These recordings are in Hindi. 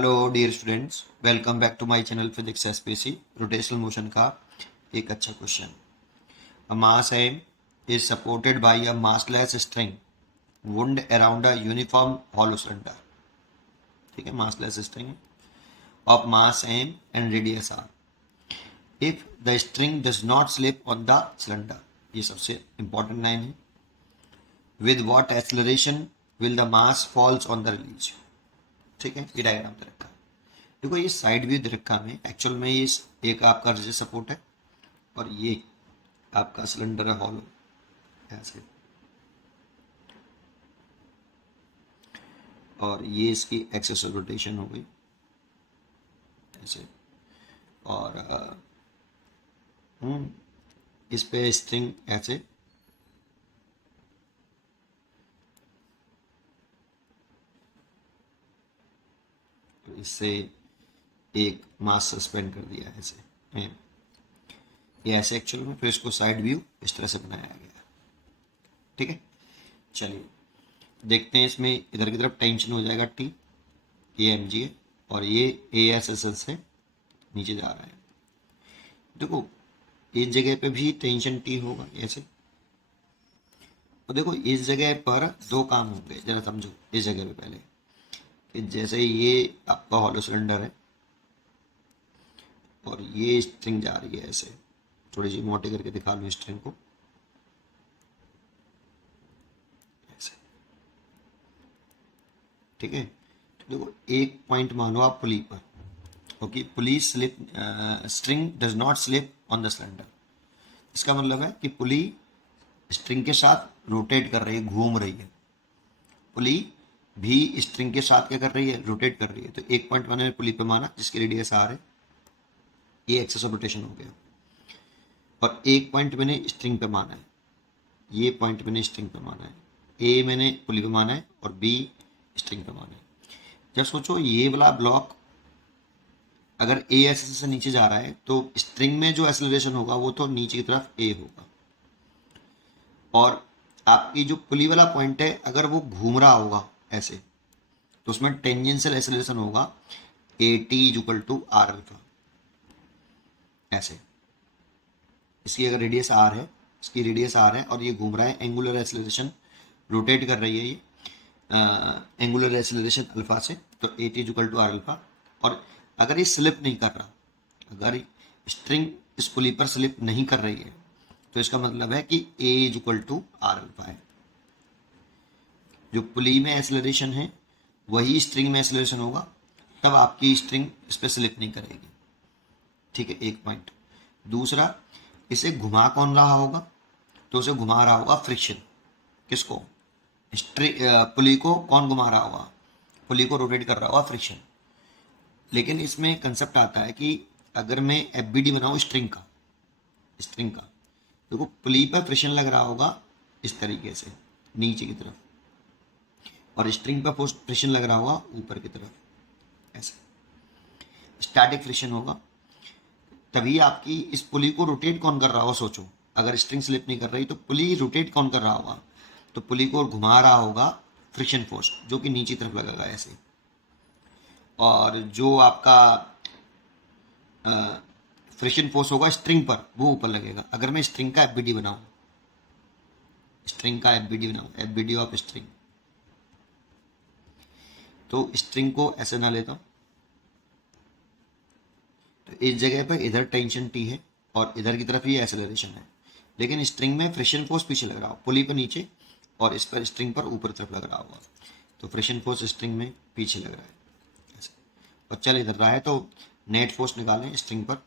Hello dear students, welcome back to my channel physics SPC. Rotational motion का एक अच्छा question. A mass M is supported by a massless string wound around a uniform hollow cylinder. ठीक है, massless string of mass M and radius R. If the string does not slip on the cylinder, ये सबसे इंपॉर्टेंट लाइन है। With what acceleration will the mass falls on the release. ठीक है, ये डायग्राम दे रखा है। देखो, ये साइड व्यू दे रखा है हमें। एक्चुअल में ये एक आपका रिजिड सपोर्ट है और ये आपका सिलेंडर है हॉलो, ऐसे। और ये इसकी एक्सेस रोटेशन हो गई ऐसे। और इस पे स्ट्रिंग ऐसे, तो इससे एक मास सस्पेंड कर दिया ऐसे है। ये ऐसे एक्चुअल में, फिर इसको साइड व्यू इस तरह से बनाया गया। ठीक है, चलिए देखते हैं। इसमें इधर की तरफ टेंशन हो जाएगा टी, ये एम जी है, और ये ए एस एस एल से नीचे जा रहा है। देखो, इस जगह पे भी टेंशन टी होगा ऐसे। और देखो, इस जगह पर दो काम होंगे, जरा समझो। इस जगह पे पहले कि जैसे ये आपका हॉलो सिलेंडर है और ये स्ट्रिंग जा रही है ऐसे। थोड़ी सी मोटी करके दिखा लूँ स्ट्रिंग को ऐसे। ठीक है, तो देखो, एक पॉइंट मानो आप पुली पर। Okay, pulley slip, string does not slip on the cylinder. इसका मतलब है कि पुली स्ट्रिंग के साथ रोटेट कर रही है, घूम रही है। पुली भी स्ट्रिंग के साथ क्या कर रही है, रोटेट कर रही है। तो एक पॉइंट मैंने पुली पे माना जिसकी रेडियस आर है, ये एक्सेस ऑफ रोटेशन हो गया। और एक पॉइंट मैंने स्ट्रिंग पे माना है, ये पॉइंट मैंने स्ट्रिंग पे माना है। ए मैंने पुली पे माना है और बी स्ट्रिंग पे माना है। जब सोचो, ये वाला ब्लॉक अगर ए एक्सेस से नीचे जा रहा है तो स्ट्रिंग में जो एक्सेलरेशन होगा वो तो नीचे की तरफ ए होगा। और आपकी जो पुली वाला पॉइंट है, अगर वो घूम रहा होगा ऐसे, तो उसमें टेंजेंशियल एक्सेलरेशन होगा A T equal to R alpha ऐसे। इसकी अगर रेडियस आर है, इसकी रेडियस आर है और ये घूम रहा है, एंगुलर एक्सेलरेशन रोटेट कर रही है ये एंगुलर एक्सेलरेशन अल्फा से, तो A T equal to R alpha. और अगर ये स्लिप नहीं कर रहा, अगर स्ट्रिंग इस पुली पर स्लिप नहीं कर रही है, तो इसका मतलब है कि A is equal to R alpha है। जो पुली में एक्सेलरेशन है वही स्ट्रिंग में एक्सेलरेशन होगा, तब आपकी स्ट्रिंग इस पर स्लिप नहीं करेगी। ठीक है, एक पॉइंट। दूसरा, इसे घुमा कौन रहा होगा, तो उसे घुमा रहा होगा फ्रिक्शन। किसको? पुली को कौन घुमा रहा होगा? पुली को रोटेट कर रहा होगा फ्रिक्शन। लेकिन इसमें कंसेप्ट आता है कि अगर मैं एफ बी डी बनाऊँ स्ट्रिंग का, देखो पुली पर फ्रिक्शन लग रहा होगा इस तरीके से नीचे की तरफ, और स्ट्रिंग पर फ्रिक्शन लग रहा होगा ऊपर की तरफ ऐसे। स्टैटिक फ्रिक्शन होगा। तभी आपकी इस पुली को रोटेट कौन कर रहा होगा, सोचो। अगर स्ट्रिंग स्लिप नहीं कर रही तो पुली रोटेट कौन कर रहा होगा, तो पुली को घुमा रहा होगा फ्रिक्शन फोर्स, जो कि नीचे तरफ लगेगा ऐसे। और जो आपका फ्रिक्शन फोर्स होगा स्ट्रिंग पर, वो ऊपर लगेगा। अगर मैं स्ट्रिंग का एफ बनाऊं, F B D of string, तो स्ट्रिंग को ऐसे ना लेता हूं, तो इस जगह पर इधर टेंशन टी है और इधर की तरफ ये एक्सेलरेशन है। लेकिन स्ट्रिंग में फ्रिक्शन फोर्स पीछे लग रहा हो, पुली पर नीचे, और इस पर स्ट्रिंग पर ऊपर तरफ लग रहा होगा। तो फ्रिक्शन फोर्स स्ट्रिंग में पीछे लग रहा है ऐसे। और चल इधर रहा है, तो नेट फोर्स निकालें स्ट्रिंग पर।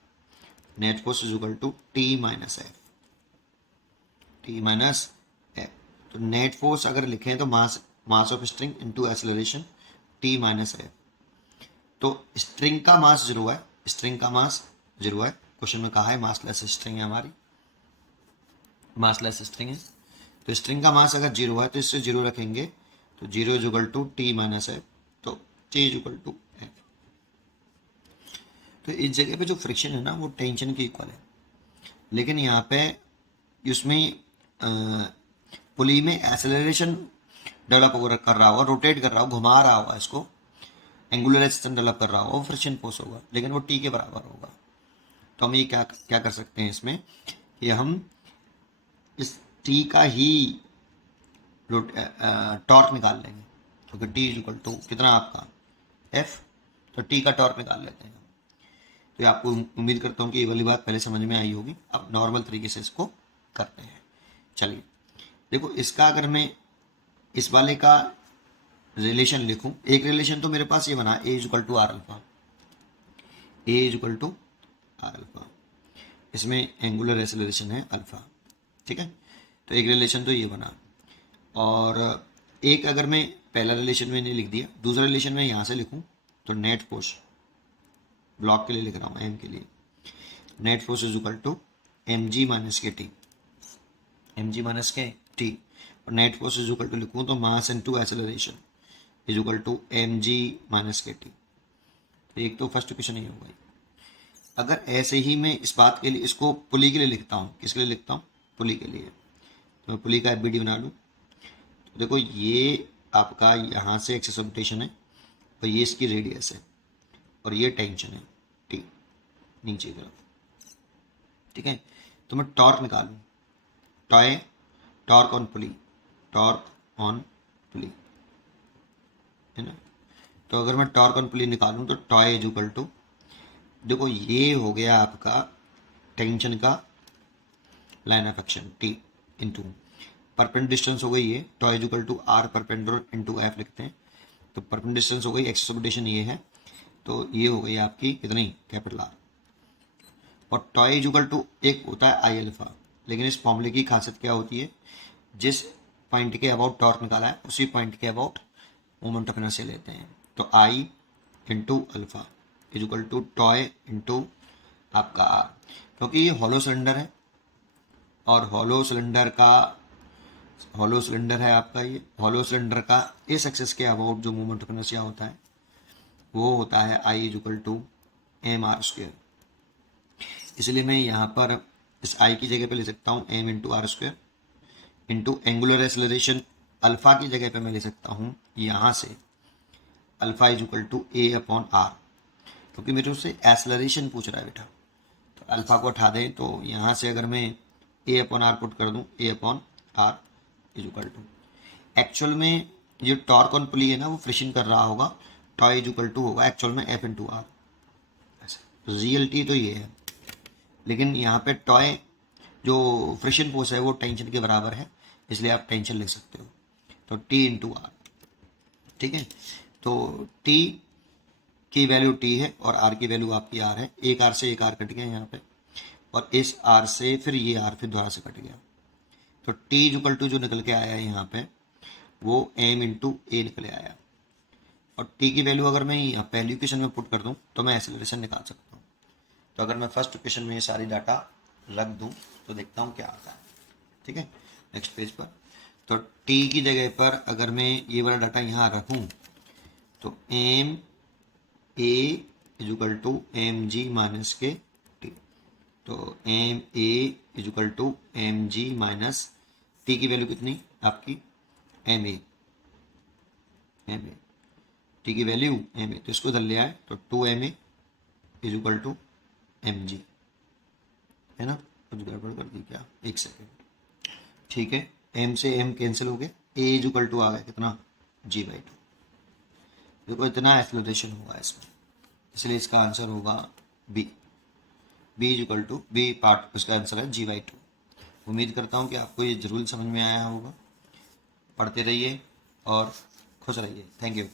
Net force is equal to T minus F, T minus F. तो नेट फोर्स अगर लिखें तो mass of string into acceleration T minus F. तो स्ट्रिंग का मास जीरो है, स्ट्रिंग का मास जीरो है। क्वेश्चन में कहा है मासलेस स्ट्रिंग है हमारी, मासलेस स्ट्रिंग है। तो स्ट्रिंग का मास अगर जीरो है तो इससे जीरो रखेंगे, तो zero is equal to T minus F, तो T is equal to F. तो इस जगह पे जो फ्रिक्शन है ना, वो टेंशन के इक्वल है। लेकिन यहाँ पे उसमें पुली में एक्सेलरेशन डेवलप कर रहा होगा, रोटेट कर रहा होगा, घुमा रहा होगा इसको एंगुलर एक्सेलेरेशन डेवलप कर रहा होगा वो फ्रिक्शन फोर्स होगा, लेकिन वो टी के बराबर होगा। तो हम ये क्या क्या कर सकते हैं इसमें कि हम इस टी का ही टॉर्क निकाल लेंगे, क्योंकि टी इज इक्वल टू कितना आपका एफ, तो टी का टॉर्क निकाल लेते हैं। तो ये आपको उम्मीद करता हूँ कि ये वाली बात पहले समझ में आई होगी। अब नॉर्मल तरीके से इसको करते हैं। चलिए देखो, इसका अगर मैं इस वाले का रिलेशन लिखूं, एक रिलेशन तो मेरे पास ये बना A is equal to R alpha, A is equal to R alpha, इसमें एंगुलर एक्सेलरेशन है अल्फा, ठीक है। तो एक रिलेशन तो ये बना, और एक अगर मैं पहला रिलेशन मैंने लिख दिया, दूसरा रिलेशन मैं यहाँ से लिखूं तो नेट फोर्स, ब्लॉक के लिए लिख रहा हूँ एम के लिए, net force is equal to M G minus के टी, एम जी माइनस के टी, और net force is equal to लिखूँ तो mass into acceleration is equal to M G minus के टी। तो एक तो फर्स्ट इक्वेशन ही हो गई। अगर ऐसे ही मैं इस बात के लिए इसको पुली के लिए लिखता हूँ, किसके लिए लिखता हूँ, पुली के लिए, तो मैं पुली का एफ बी डी बना लूँ। तो देखो ये आपका यहाँ से एक्सिस ऑफ रोटेशन है, और ये इसकी रेडियस है, और ये टेंशन है टी नीचे की तरफ, ठीक है। तो मैं टॉर्क निकालूँ, torque on pulley, torque on pulley, है ना। तो अगर मैं टॉर्क ऑन पुली निकालूँ तो टॉय इज इक्वल टू, देखो ये हो गया आपका टेंशन का line of action T into perpendicular distance हो गई ये, tau is equal to R perpendicular into F लिखते हैं। तो परपेंडिकुलर डिस्टेंस हो गई, एक्सिस ऑफ रोटेशन ये है, तो ये हो गई आपकी कितनी कैपिटल आर। और टॉय इज इक्वल टू एक होता है आई अल्फा, लेकिन इस फॉर्मूले की खासियत क्या होती है, जिस पॉइंट के अबाउट टॉर्क निकाला है उसी पॉइंट के अबाउट मोमेंट ऑफ इनर्शिया लेते हैं। तो I into alpha is equal to tau into आपका आर, क्योंकि ये हॉलो सिलेंडर है, और हॉलो सिलेंडर है आपका, ये हॉलो सिलेंडर का इस एक्सिस के अबाउट जो मोमेंट ऑफ इनर्शिया होता है वो होता है I is equal to M R square. इसलिए मैं यहाँ पर इस आई की जगह पे ले सकता हूँ M into R square into angular acceleration alpha की जगह पे मैं ले सकता हूँ यहाँ से alpha is equal to A upon R, क्योंकि मेरे उससे एक्सेलरेशन पूछ रहा है बेटा। तो अल्फा को उठा दें तो यहाँ से अगर मैं ए अपॉन आर पुट कर दूँ, A upon R is equal to, actual में जो टॉर्क ऑन पुली है ना वो फ्रिक्शन कर रहा होगा, टॉय इज इक्वल टू होगा एक्चुअल में एफ इंटू आर, रियलिटी तो ये है। लेकिन यहाँ पे टॉय जो फ्रिक्शन फोर्स है वो टेंशन के बराबर है, इसलिए आप टेंशन लिख सकते हो, तो टी इंटू आर, ठीक है। तो टी की वैल्यू टी है और आर की वैल्यू आपकी आर है, एक आर से एक आर कट गया यहाँ पे, और इस आर से फिर ये आर फिर दोबारा से कट गया, तो टी इज इक्वल टू जो निकल के आया है यहाँ पे वो एम इंटू ए निकले आया, और टी की वैल्यू अगर मैं यहाँ पहली इक्वेशन में पुट कर दूँ तो मैं एक्सेलरेशन निकाल सकता हूँ। तो अगर मैं फर्स्ट इक्वेशन में ये सारी डाटा रख दूँ तो देखता हूँ क्या आता है, ठीक है। नेक्स्ट पेज पर, तो टी की जगह पर अगर मैं ये वाला डाटा यहाँ रखूँ तो M A is equal to M G minus के टी, तो M A is equal to M G minus T की वैल्यू कितनी आपकी एम ए, टी की वैल्यू एम ए, तो इसको इधर ले आए तो two M A is equal to M G, है ना। कुछ गड़बड़ कर दी क्या, एक सेकेंड, ठीक है। एम से एम कैंसिल हो गए, ए इज इक्वल टू आ गया कितना जी बाई टू, देखो इतना एक्सेलरेशन होगा इसमें, इसलिए इसका आंसर होगा B, B is equal to B part, इसका आंसर है जी बाई टू। उम्मीद करता हूँ कि आपको ये जरूर समझ में आया होगा। पढ़ते रहिए और खुश रहिए। Thank you.